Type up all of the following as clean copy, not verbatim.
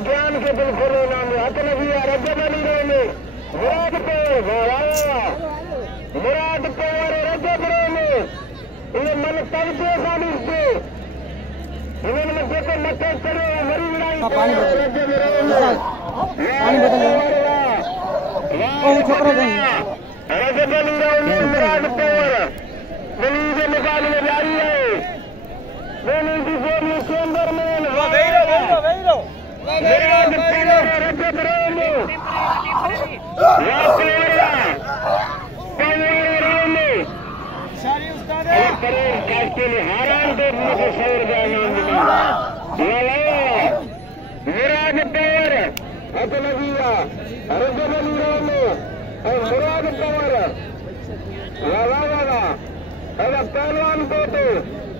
ज्ञान के बिल्कुल नाम मुराद पवार मन तबके इन्होंने जेको मथे चढ़ो मरी मुराद पवार गली के मुकाबले जारी है गली की गोली चेंबर में पहलवान को तो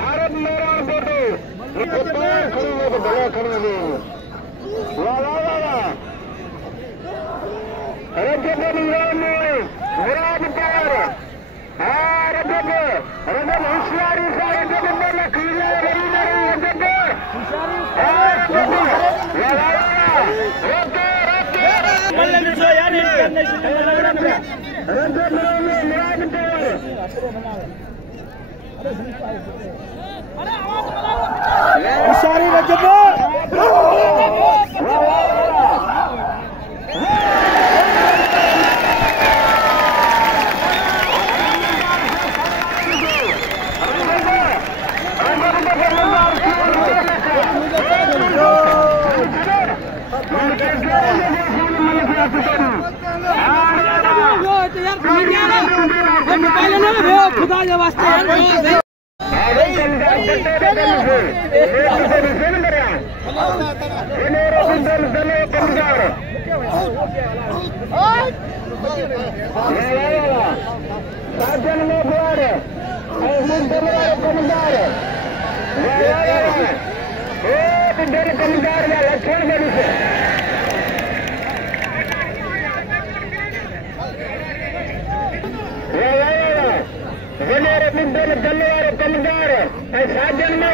अरब मैदान को तो खड़ी तो भला खड़ी मुराद पवार रजब होशियारी खुदा के वास्ते साजन में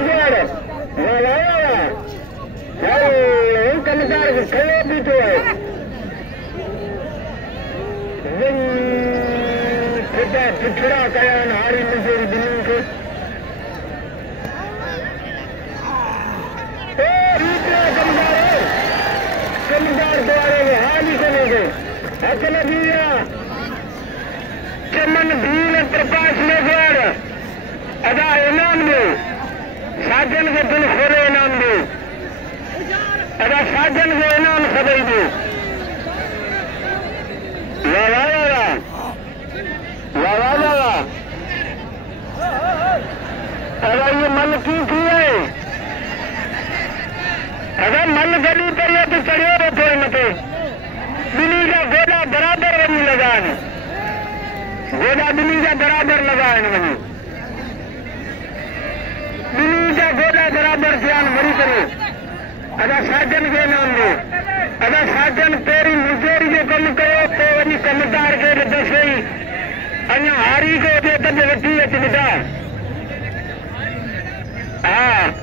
कमदार खड़े भी तो है पिछड़ा कया हारी मजूरी दिल्ली के कमदार द्वारे हाल ही करेंगे असल दिया चमन भील प्रकाश में द्वार अदा इनाम दे साजन के दिल खोले इनाम दे अदा साजन के इनाम सदई दे अगर ये मन की है अगर मन गली पर तो चढ़े रहे मत बिनी का गोदा बराबर वही लगाए गोदा बिनी का बराबर लगाए वही बिनी का गोदा बराबर ध्यान मरी करे अदा साजन के नाम दे अदा साजन तेरी मजूरी जो कम करो तो वही कमदार के दसे अञा हारी को दे तब वठी अच बेटा हाँ